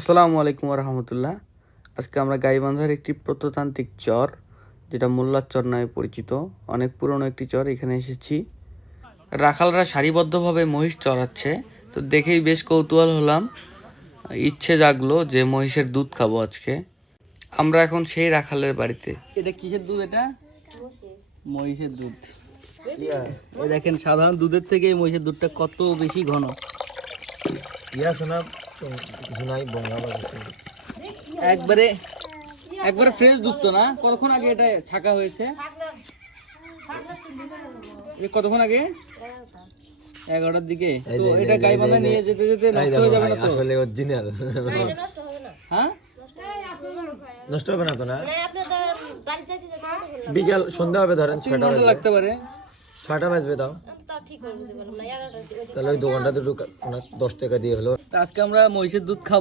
আসসালামু আলাইকুম রহমতুল্লাহ। আজকে আমরা গাইবান্ধার একটি প্রত্নতান্ত্রিক চর, যেটা মোল্লার চর নামে পরিচিত, অনেক পুরনো একটি চর, এখানে এসেছি। রাখালরা সারিবদ্ধভাবে মহিষ চড়াচ্ছে, তো দেখেই বেশ কৌতূহল হলাম, ইচ্ছে জাগলো যে মহিষের দুধ খাবো আজকে। আমরা এখন সেই রাখালের বাড়িতে। এটা কিসের দুধ? এটা মহিষের দুধ। এই দেখেন, সাধারণ দুধের থেকে এই মহিষের দুধটা কত বেশি ঘন। একবারে একবারে ফ্রেশ দুধ তো না? কতক্ষণ আগে এটা ছাকা হয়েছে? কতক্ষণ আগে? 11টার দিকে। তো এটা গাইবান্ধা নিয়ে যেতে যেতে নষ্ট হয়ে যাবে না তো? আসলে অরিজিনাল। হ্যাঁ, নষ্ট হবে না তো? না, বিকাল সন্ধ্যা হবে, ধরেন 6টা লাগতে পারে। 6টা বাজবে, তাও তাহলে ওই দোকানটা দুটো 10 টাকা দিয়ে হলো। আজকে আমরা মহিষের দুধ খাবো।